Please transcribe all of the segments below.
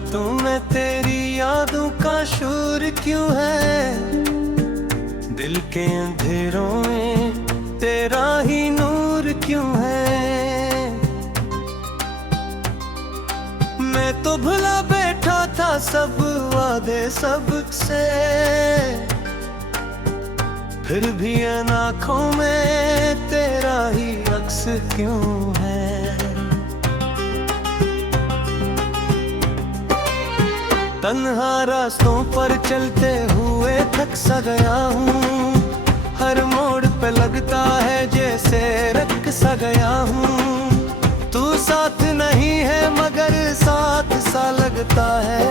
रातों में तेरी यादों का शोर क्यों है, दिल के अंधेरों में तेरा ही नूर क्यों है। मैं तो भुला बैठा था सब वादे सबसे, फिर भी इन आँखों में तेरा ही अक्स क्यों है। तन्हा रास्तों पर चलते हुए थक सा गया हूँ, हर मोड़ पे लगता है जैसे रख सा गया हूँ। तू साथ नहीं है मगर साथ सा लगता है,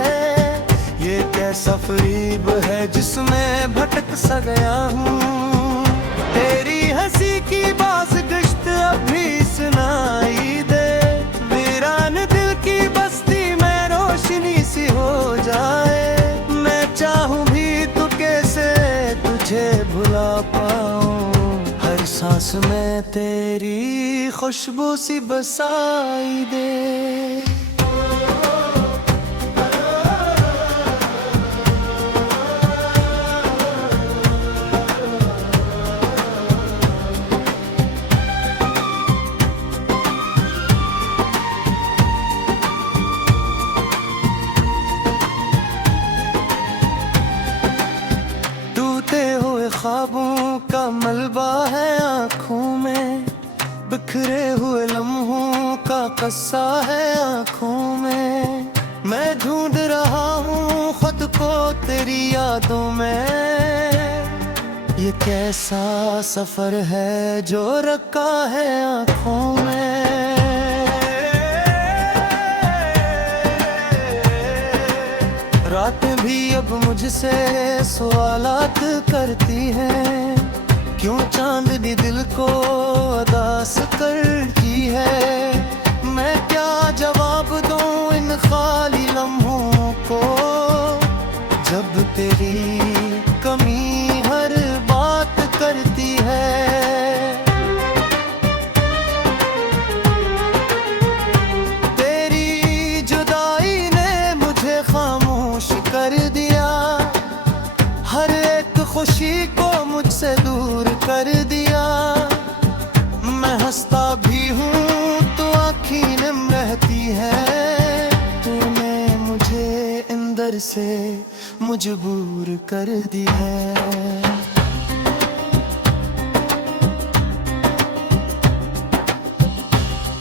ये कैसा फरीब है जिसमें भटक सा गया हूँ। तेरी हंसी की बाज गश्त अभी सुनाई दे, वीरान दिल की बस्ती में रोशनी सी हो जाए। मैं चाहूँ भी तो कैसे तुझे भुला पाऊँ, हर सांस में तेरी खुशबू सी बसाई दे। ख्वाबों का मलबा है आँखों में, बिखरे हुए लम्हों का कस्सा है आँखों में। मैं ढूंढ रहा हूँ खुद को तेरी यादों में, ये कैसा सफर है जो रखा है आँखों में। रातें भी अब मुझसे सवालात करती हैं, क्यों चांदनी दिल को उदास करती है। मैं क्या जवाब दूं इन खाली लम्हों को, जब तेरी कमी हर बात करती है। तेरी जुदाई ने मुझे खामोश कर दिया, हर एक खुशी को मुझसे दूर कर दिया। मैं हंसता भी हूँ तो आँखें नम रहती है, तूने मुझे अंदर से मजबूर कर दिया है।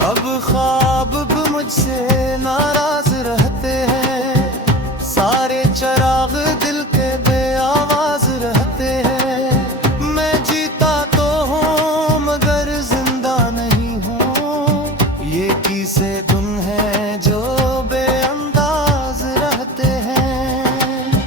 अब ख्वाब भी मुझसे नाराज रहते हैं, सारे चराग दिल के बेआवाज रहते हैं। मैं जीता तो हूँ मगर जिंदा नहीं हूँ, ये किसे धुन है जो बेअंदाज रहते हैं।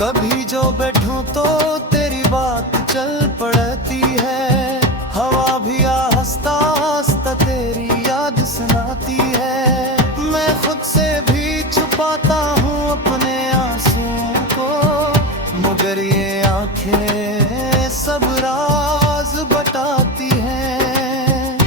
कभी जो बैठूं तो तेरी बात चल पड़ती है, हवा भी आस्ता आस्ता तेरी याद सुनाती है। मैं खुद से भी छुपाता हूँ अपने आंसुओं को, मगर ये आंखें सब राज बताती हैं।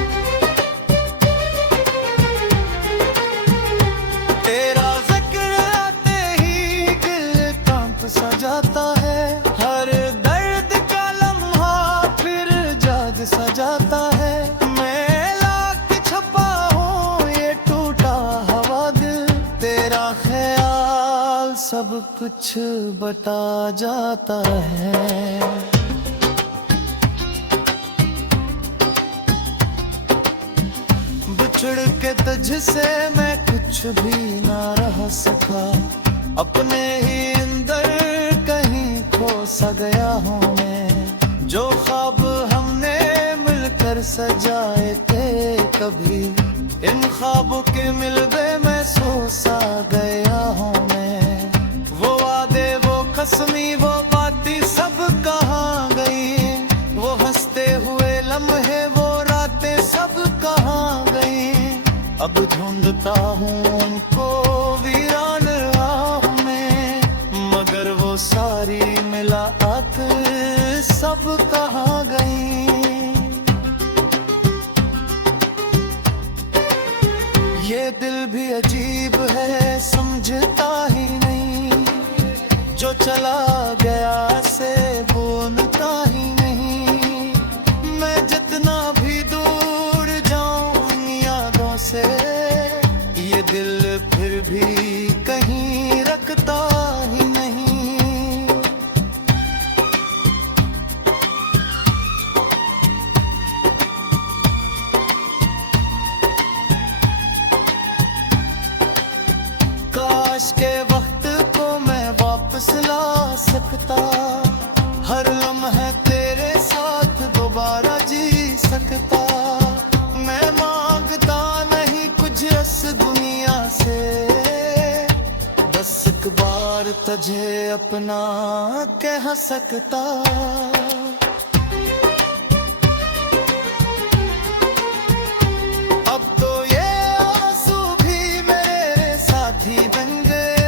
तेरा जिक्र आते ही दिल कांप सा जाता है, हर दर्द का लम्हा फिर याद सा जाता है। मैं लाख छपा हूँ ये टूटा हवा दिल, तेरा ख्याल सब कुछ बता जाता है। बिछड़ के तुझसे मैं कुछ भी ना रह सका, अपने ही अंदर कहीं खो सा गया हूँ मैं। जो ख्वाब हमने मिलकर सजाए थे कभी, इन ख्वाबों के मिलवे में सो सा गया हूँ मैं। वो वादे वो कसमी वो बातें सब कहाँ गई, वो हंसते हुए लम्हे वो रातें सब कहाँ गई। अब ढूंढता हूँ उनको वीरान राह में, मगर वो सारी मिलात सब कहाँ गई। ये दिल भी अजीब है, समझता ही नहीं, जो चला गया से बोलता ही नहीं। मैं जितना भी दूर जाऊं यादों से, ये दिल फिर भी कहीं रखता ही नहीं। काश के वक्त को मैं वापस ला सकता, हर लम्हा तेरे साथ दोबारा जी सकता। मैं मांगता नहीं कुछ इस दुनिया से, बस एक बार तुझे अपना कह सकता। अब तो ये आंसू भी मेरे साथी बन गए,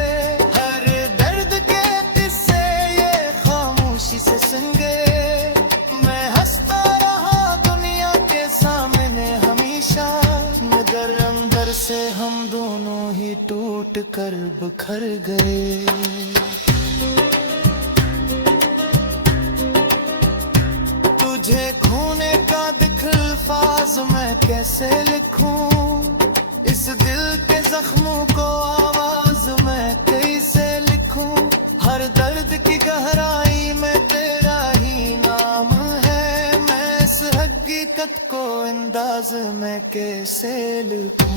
हर दर्द के किस्से ये खामोशी से सुन गए। मैं हंसता रहा दुनिया के सामने हमेशा, मगर अंदर से हम दोनों ही टूट कर बिखर गए। तुझे खोने का दिख अल्फाज मैं कैसे लिखूं, इस दिल के जख्मों को आवाज मैं कैसे लिखूं। हर दर्द की गहराई में तेरा ही नाम है, मैं इस हकीकत को अंदाज में कैसे लिखूं।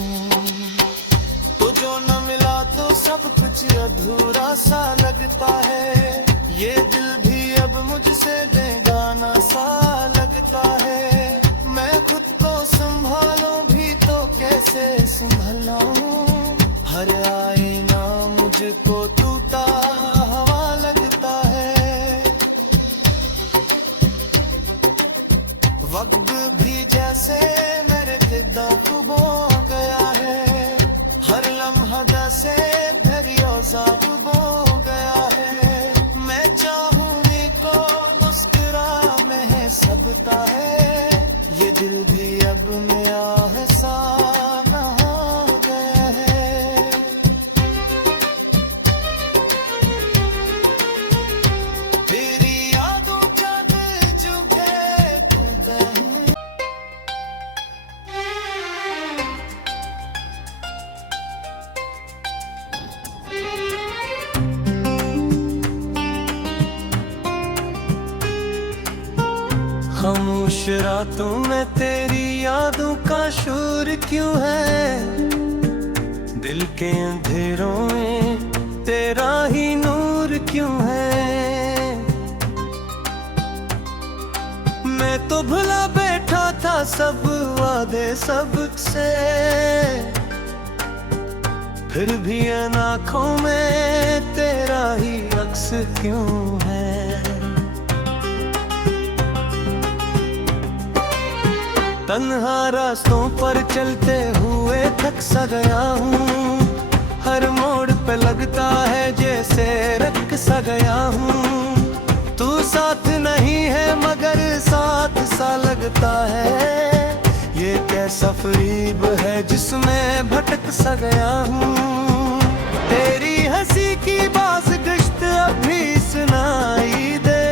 तो जो न मिला तो सब कुछ अधूरा सा लगता है, ये दिल भी अब मुझसे बेगाना सा लगता है। मैं खुद को संभालूं भी तो कैसे संभलाऊं, हर आईना मुझको टूटा हवा लगता है। वक्त भी जैसे मेरे फिदा डूबो गया है, हर लम्हा जैसे दरिया डूबो गया है। मैं चाहूंगी को मुस्कुरा में सबता है, ये दिल भी अब मेरा है सा कहाँ गया है। तेरी यादों का दिल चुके तू गए। खामोश रातों में तेरी यादों का शोर क्यों है, दिल के अंधेरों में तेरा ही नूर क्यों है। मैं तो भुला बैठा था सब वादे सबसे, फिर भी इन आँखों में तेरा ही अक्स क्यों है। तन्हा रास्तों पर चलते हुए थक सा गया हूँ, हर मोड़ पे लगता है जैसे रख सा गया हूँ। तू साथ नहीं है मगर साथ सा लगता है, ये कैसा फरीब है जिसमें भटक सा गया हूँ। तेरी हंसी की बाज गश्त अभी सुनाई दे,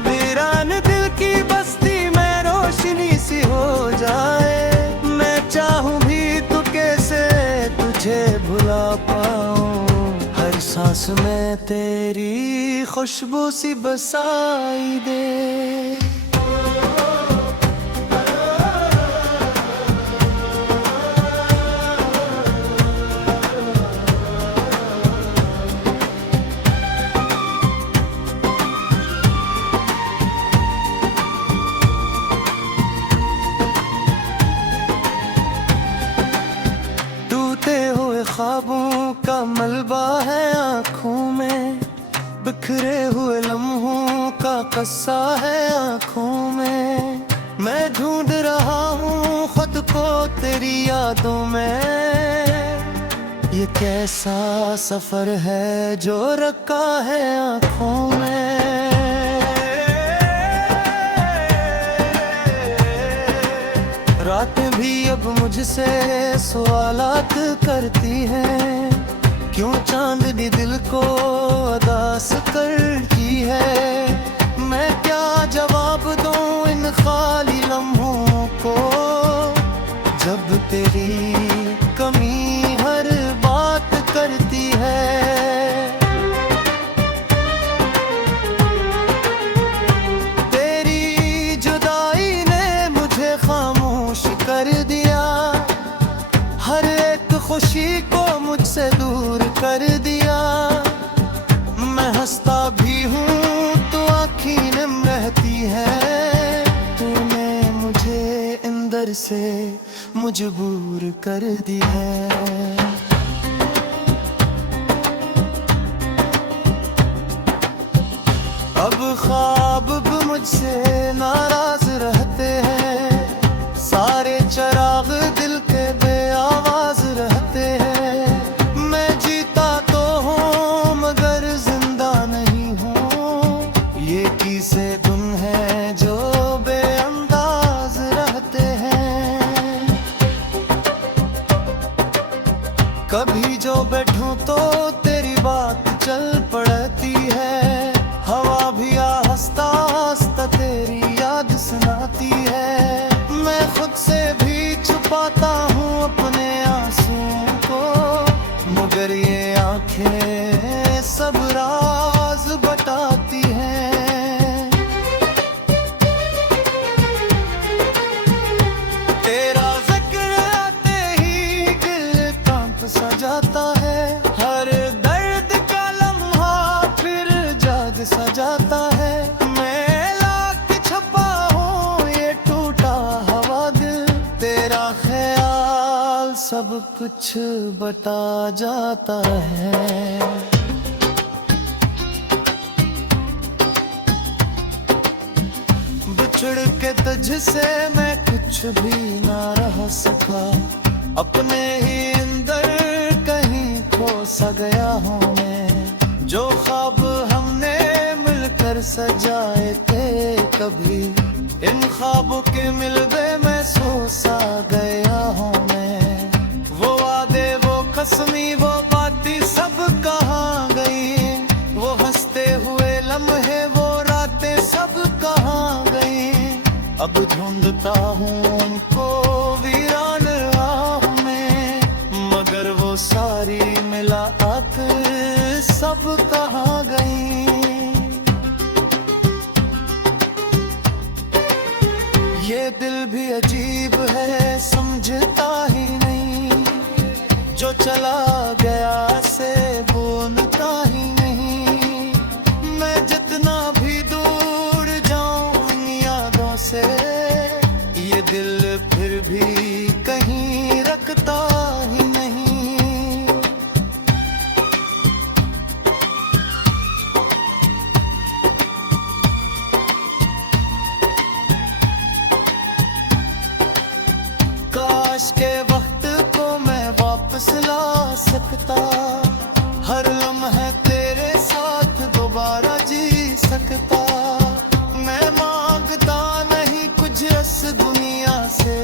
वीरान दिल की बस्ती में रोशनी सी हो जाए। मैं चाहूं भी तो कैसे तुझे भुला पाऊं, हर सांस में तेरी खुशबू सी बसाई दे। ख्वाबों का मलबा है आँखों में, बिखरे हुए लम्हों का कस्सा है आँखों में। मैं ढूंढ रहा हूँ खुद को तेरी यादों में, ये कैसा सफर है जो रखा है आँखों में। रातें भी अब मुझसे सवालात करती हैं, क्यों चांदनी दिल को उदास करती है। मैं क्या जवाब दूं इन खाली लम्हों को, जब तेरी कमी हर बात करती है। तेरी जुदाई ने मुझे खामोश कर दिया, हर एक खुशी को मुझसे दूर कर दिया। मैं हंसता भी हूँ तो आँखें नम रहती है, तूने मुझे अंदर से मजबूर कर दिया है। अब ख्वाब भी मुझसे नाराज रहते हैं, सारे चिराग दिल के बेआवाज रहते हैं। मैं जीता तो हूँ मगर जिंदा नहीं हूँ, ये किसे तुम है जो बेअंदाज रहते हैं। कभी जो बैठूं तो तेरी बात चल पड़ती है, हवा भी हंसता हंसता तेरी याद सुनाती है। मैं खुद से भी छुपाता हूँ अपने आंसुओं को, मगर ये आंखें सब राज बताती हैं। तेरा जिक्र आते ही दिल कांप सा जाता है, हर दर्द का लम्हा फिर याद सा जाता है। मैं लाख छपा हूँ ये टूटा हवा दिल, तेरा ख्याल सब कुछ बता जाता है। बिछड़ के तुझसे मैं कुछ भी ना रह सका, अपने ही अंदर कहीं खो सा गया हूँ मैं। जो ख्वाब हमने मिलकर सजाए थे कभी, इन ख्वाबों के मिलवे में सो सा गया हूँ मैं। वो वादे वो कसमी वो बातें सब कहाँ गई, वो हंसते हुए लम्हे वो रातें सब कहाँ गई। अब ढूंढता हूँ उनको वीरान राह में, मगर वो सारी मिलात सब कहाँ गई। ये दिल भी अजीब है समझता ही नहीं, जो चला गया से बोलता ही नहीं। मैं जितना भी दूर जाऊं इन यादों से, ये दिल फिर भी कहीं रखता ही नहीं। काश के वक्त को मैं वापस ला सकता, हर लम्हा तेरे साथ दोबारा जी सकता। मैं मांगता नहीं कुछ इस दुनिया से,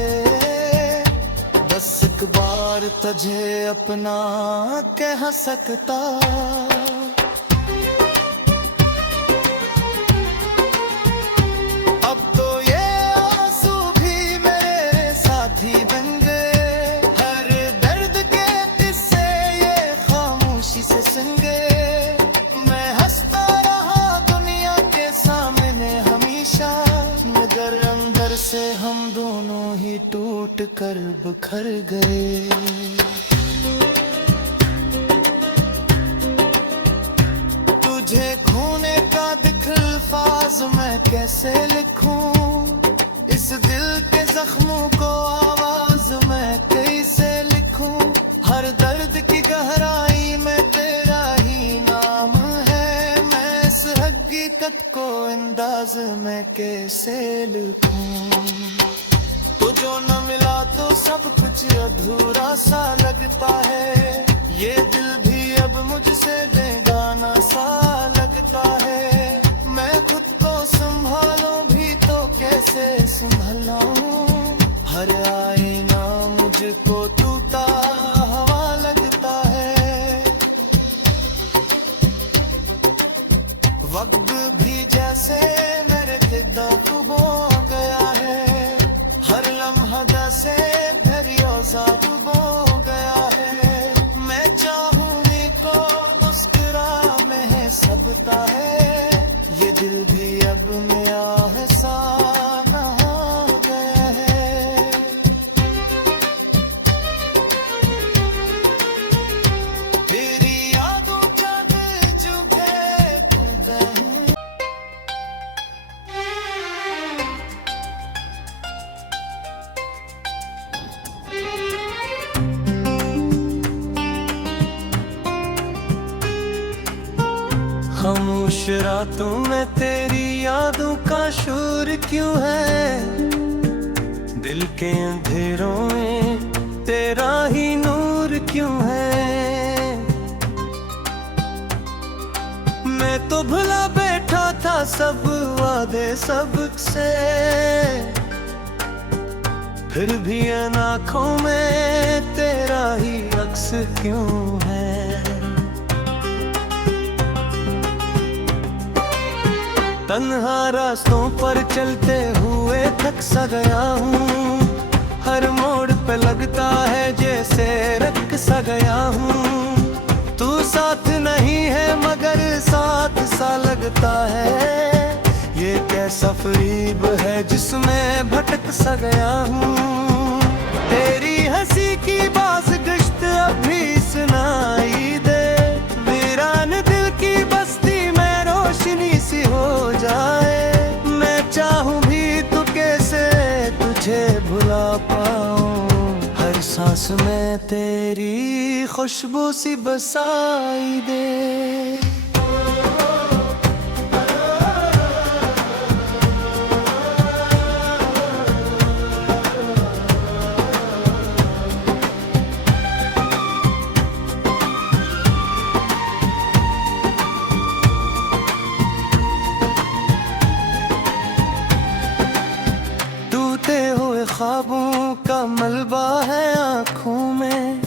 बस एक बार तुझे अपना कह सकता। अब तो ये आंसू भी मेरे साथी बन गए, हर दर्द के किस्से ये खामोशी से सुन गए। मैं हंसता रहा दुनिया के सामने हमेशा, मगर अंदर से हम दोनों ही टूट कर बिखर गए। तुझे खोने का दिख अल्फाज मैं कैसे लिखूं, इस दिल के जख्मों को आवाज मैं कैसे लिखूं। हर दर्द की गहराई में तेरा ही नाम है, मैं इस हकीकत को अंदाज में कैसे लिखूं। तो जो न मिला तो सब कुछ अधूरा सा लगता है, ये दिल भी अब मुझसे बेगाना सा लगता है। मैं खुद को संभालूं भी तो कैसे संभालूं, हर आए खामोश रातों में तेरी यादों का शोर क्यों है, दिल के अंधेरों में तेरा ही नूर क्यों है। मैं तो भुला बैठा था सब वादे सबसे, फिर भी इन आँखों में तेरा ही अक्स क्यों है। तन्हा रास्तों पर चलते हुए थक सा गया हूँ, हर मोड़ पे लगता है जैसे रख सा गया हूँ। तू साथ नहीं है मगर साथ सा लगता है, ये कैसा फरीब है जिसमें भटक सा गया हूँ। तेरी हंसी की बाज गश्त अभी सुनाई दे, वीरान दिल की बस्ती में रोशनी सी हो जाए। मैं चाहूँ भी तो कैसे तुझे भुला पाऊँ, हर सांस में तेरी खुशबू सी बसाई दे। ख्वाबों का मलबा है आँखों में,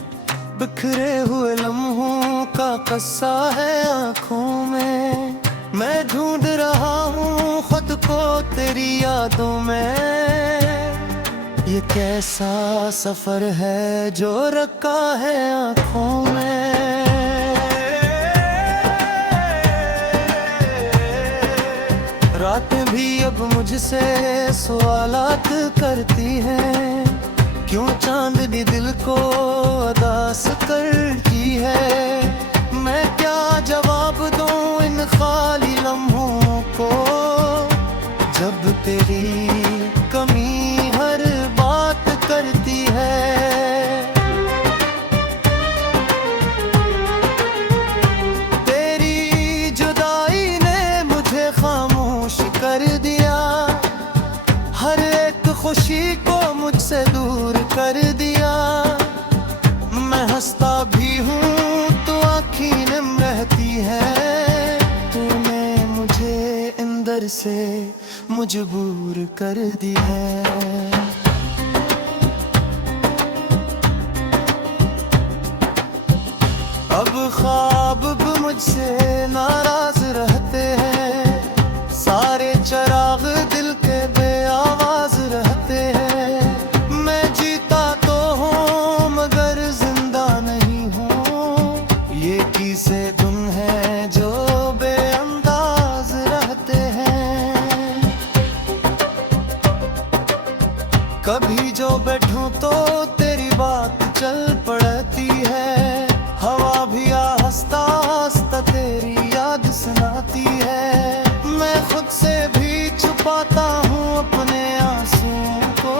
बिखरे हुए लम्हों का कस्सा है आँखों में। मैं ढूंढ रहा हूँ खुद को तेरी यादों में, ये कैसा सफर है जो रखा है आँखों में। रातें भी अब मुझसे सवालात करती हैं, क्यों चांदनी दिल को उदास करती है। मैं क्या जवाब दूं इन खाली लम्हों को, जब तेरी कमी हर बात करती है। तेरी जुदाई ने मुझे खामोश कर दिया, हर एक खुशी को मुझसे दूर कर दिया। मैं हंसता भी हूँ तो आँखें नम रहती है, तूने मुझे अंदर से मजबूर कर दी है। अब ख्वाब भी मुझसे नाराज रहते हैं, सारे चराग दिल के बेआवाज रहते हैं। मैं जीता तो हूँ मगर जिंदा नहीं हूँ, ये किसे धुन है जो बेअंदाज रहते हैं। कभी जो बैठूं तो तेरी बात चल पड़ती है, हवा भी आस्ता आस्ता तेरी याद सुनाती है। मैं खुद से भी छुपाता हूँ अपने आंसुओं को,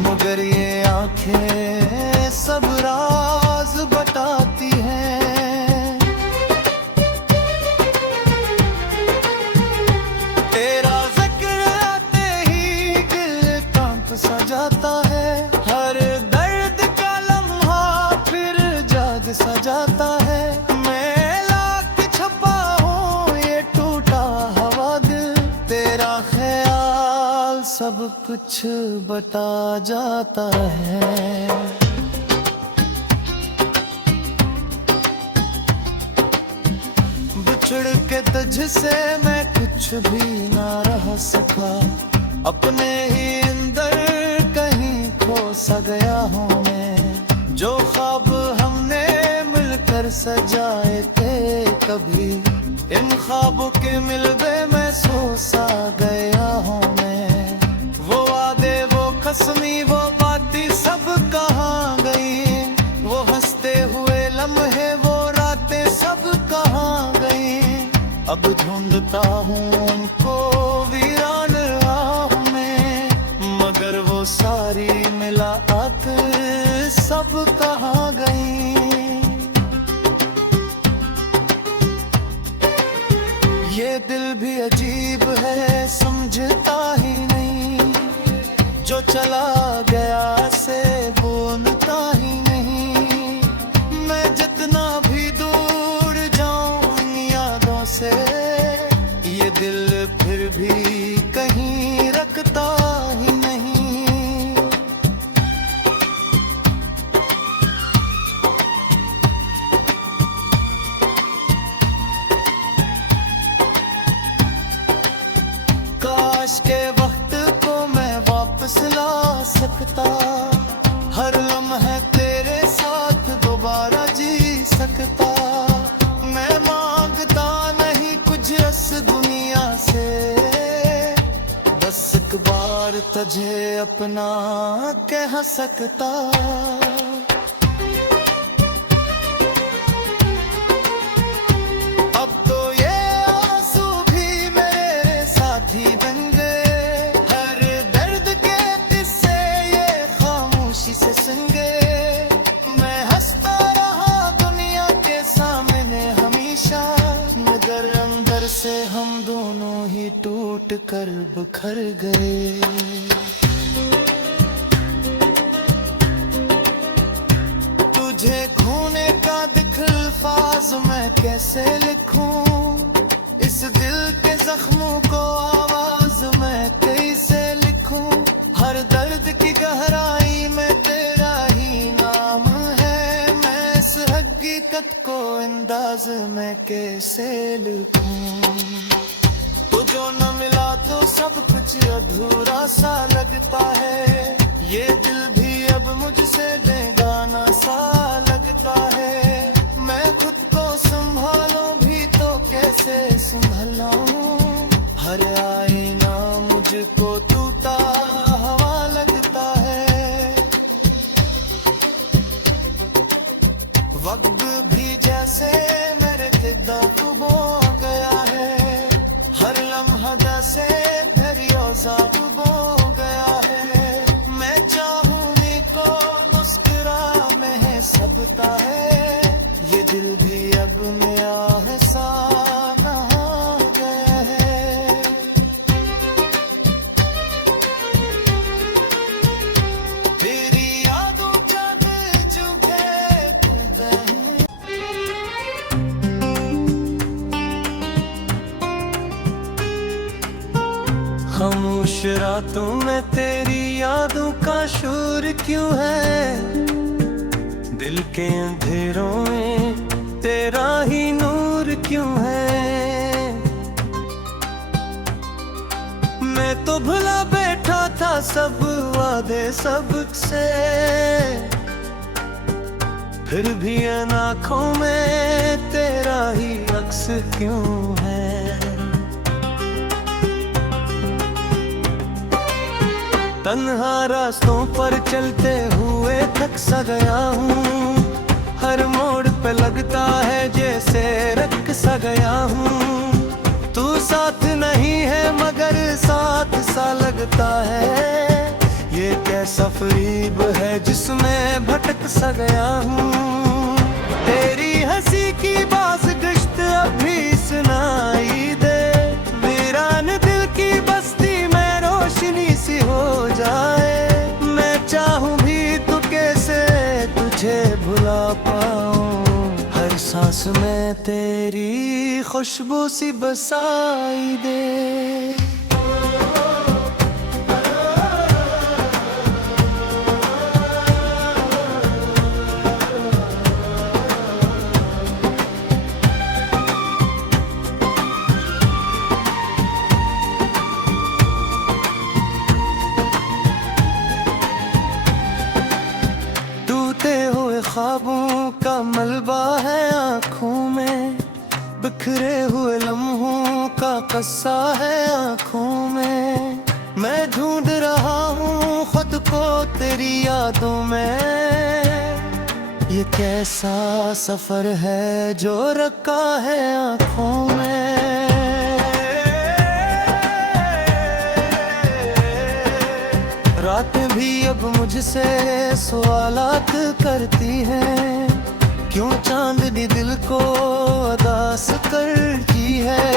मगर ये आंखें सब राज बताती हैं। तेरा जिक्र आते ही दिल कांप सा जाता है, हर दर्द का लम्हा फिर याद सा जाता है। मैं लाख छपा हूँ ये टूटा हवा दिल, तेरा ख्याल सब कुछ बता जाता है। बिछड़ के तुझसे मैं कुछ भी ना रह सका, अपने ही अंदर कहीं खो सा गया हूँ मैं। जो ख्वाब हमने मिलकर सजाए थे कभी, इन ख्वाबों के मिलवे में सो सा गया हूँ मैं। वो वादे वो कसमी वो बातें सब कहाँ गई, वो हंसते हुए लम्हे वो रातें सब कहाँ गई। अब ढूंढता हूँ उनको वीरान राह में, मगर वो सारी मिलात सब कहाँ गई। दिल भी अजीब है, समझता ही नहीं, जो चला गया से बोलता ही नहीं। मैं जितना भी दूर जाऊं इन यादों से, ये दिल फिर भी कहीं रखता ही नहीं। काश के वक्त को मैं वापस ला सकता, हर लम्हा तेरे साथ दोबारा जी सकता। मैं मांगता नहीं कुछ इस दुनिया से, बस एक बार तुझे अपना कह सकता। अब तो ये आंसू भी मेरे साथी बन गए, हर दर्द के किस्से ये खामोशी से सुन गए। मैं हंसता रहा दुनिया के सामने हमेशा, मगर अंदर से हम दोनों ही टूट कर बिखर गए। तुझे खोने का दिख अल्फाज मैं कैसे लिखूं, इस दिल के जख्मों को आवाज मैं कैसे लिखूं। हर दर्द की गहराई में तेरा ही नाम है, मैं इस हकीकत को अंदाज में कैसे लिखूं। तो जो न मिला तो सब कुछ अधूरा सा लगता है, ये दिल भी अब मुझसे बेगाना सा लगता है। मैं खुद को संभालूं भी तो कैसे संभलाऊं, हर आईना मुझको टूटा हवा लगता है। वक्त भी जैसे मेरे खिलाफ हो गया है, हर लम्हा जैसे दरिया डूबो गया है। मैं चाहूनी को मुस्कुरा में है सबता है, ये दिल भी अब मेरा है सा कहाँ गया है। तेरी यादों चाँद चुभे तू गए। खामोश रातों में तेरी यादों का शोर क्यों है, दिल के अंधेरों में तेरा ही नूर क्यों है। मैं तो भुला बैठा था सब वादे सबसे, फिर भी इन आँखों में तेरा ही अक्स क्यों है। तन्हा रास्तों पर चलते हुए थक सा गया हूँ, हर मोड़ पे लगता है जैसे रख सा गया हूँ। तू साथ नहीं है मगर साथ सा लगता है, ये कैसा फरीब है जिसमें भटक सा गया हूँ। तेरी हंसी की बाज गश्त अभी सुनाई दे, वीरान दिल की बस्ती में रोशनी सी हो जाए। मैं चाहूं भी तो कैसे तुझे भुला पाऊं, हर सांस में तेरी खुशबू सी बसाई दे। ख्वाबों का मलबा है आँखों में, बिखरे हुए लम्हों का कस्सा है आँखों में। मैं ढूंढ रहा हूँ खुद को तेरी यादों में, ये कैसा सफर है जो रखा है आँखों में। रात भी अब मुझसे सवालात करती हैं, क्यों चांदनी दिल को अदास करती है।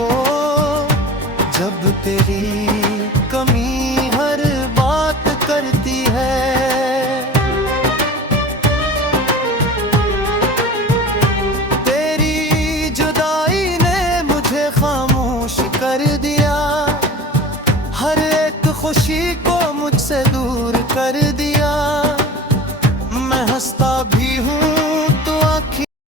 को, जब तेरी कमी हर बात करती है। तेरी जुदाई ने मुझे खामोश कर दिया, हर एक खुशी को मुझसे दूर कर दिया। मैं हंसता भी हूँ